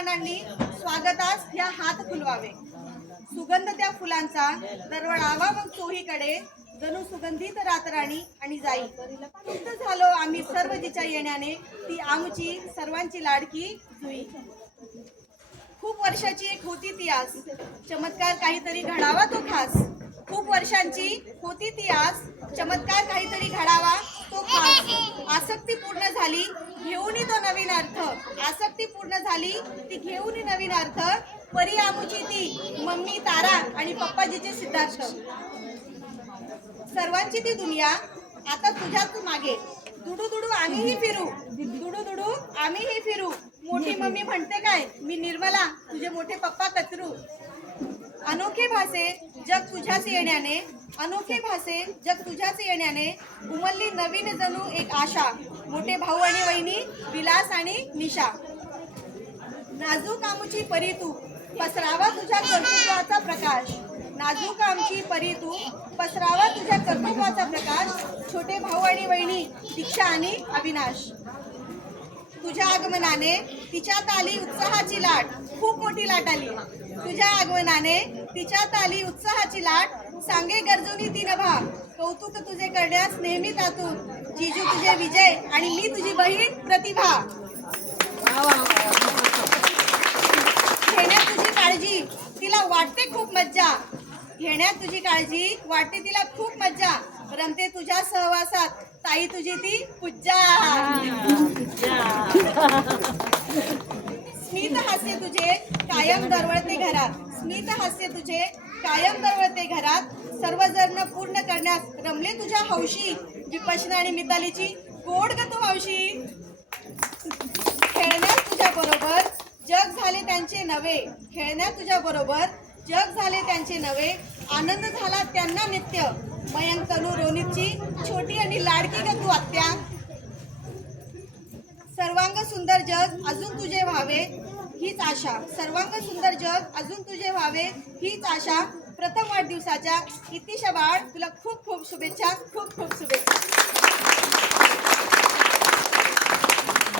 मनांनी स्वागतास या हात फुलवावे। सुगंध त्या फुलांचा दरवळावा मग चोहीकडे, जणू सुगंधित रातराणी आणि जाई। तृप्त झालो आम्ही सर्व जिच्या येण्याने, ती आमची सर्वांची लाडकी जुई। खूप वर्षाची एक होती ती आस, चमत्कार काहीतरी घडावा तो खास। खूप वर्षांची होती ती आस, चमत्कार काहीतरी घडावा तो खास। आसक्ती पूर्ण झाली घेऊन तो नवीन अर्थ, आसक्ती पूर्ण झाली ती घेऊन नवीन अर्थ। परी आमुची ती मम्मी तारा आणि पप्पाजीचे सिद्धार्थ। सर्वांची ती दुनिया आता तुझ्याच मागे, दुडू दुडू आम्हीही फिरू, दुडू दुडू आम्हीही फिरू। मोठी मम्मी म्हणते काय, मी निर्मला तुझे मोठे पप्पा कचरू। अनोखे भासे जग तुझ्याच येण्याने, अनोखे भासे जग तुझ्याच येण्याने, उमलली नवीन जणू एक आशा। मोठे भाऊ आणि वहिनी विलास आणि निशा। नाजूक आमची परी तू पसरावा तुझ्या कर्तृत्वाचा प्रकाश, नाजूक आमची परी तू पसरावा तुझ्या कर्तृत्वाचा प्रकाश। छोटे भाऊ आणि वहिनी दीक्षा आणि अविनाश। तुझ्या आगमनाने तिच्यात आली उत्साहाची लाट, खूप मोठी लाट आली। तुझ्या आगमनाने तिच्यात आली उत्साहाची लाट, सांगे गरजूनी ती नभा, कौतुक तुझे करण्यास नेहमी तातून। जिजू तुझे विजय आणि मी तुझी बहीण प्रतिभा। घेण्यात तुझी काळजी तिला वाटते खूप मज्जा, घेण्यात तुझी काळजी वाटते तिला खूप मज्जा। रमते तुझ्या सहवासात ताई तुझी ती पूज्जा। स्मित हास्य तुझे कायम दरवळते घरात, स्मित हास्य तुझे कायम दरवळते घरात। सर्वजण पूर्ण करण्यास रमले तुझ्या हौशी, विपशना आणि मितालीची गोड ग तू मावशी। खेळण्यात तुझ्या बरोबर जग झाले त्यांचे नवे, खेळण्यात तुझ्या बरोबर जग झाले त्यांचे नवे। आनंद झाला त्यांना नित्य, मयंक तनू रोनितची छोटी आणि लाडकी ग तू आत्या। सर्वांग सुंदर जग अजून तुझे व्हावे हीच आशा, सर्वांग सुंदर जग अजून तुझे व्हावे हीच आशा। प्रथम वाढदिवसाच्या इतिशा बाळ तुला खूप खूप शुभेच्छा, खूप खूप शुभेच्छा।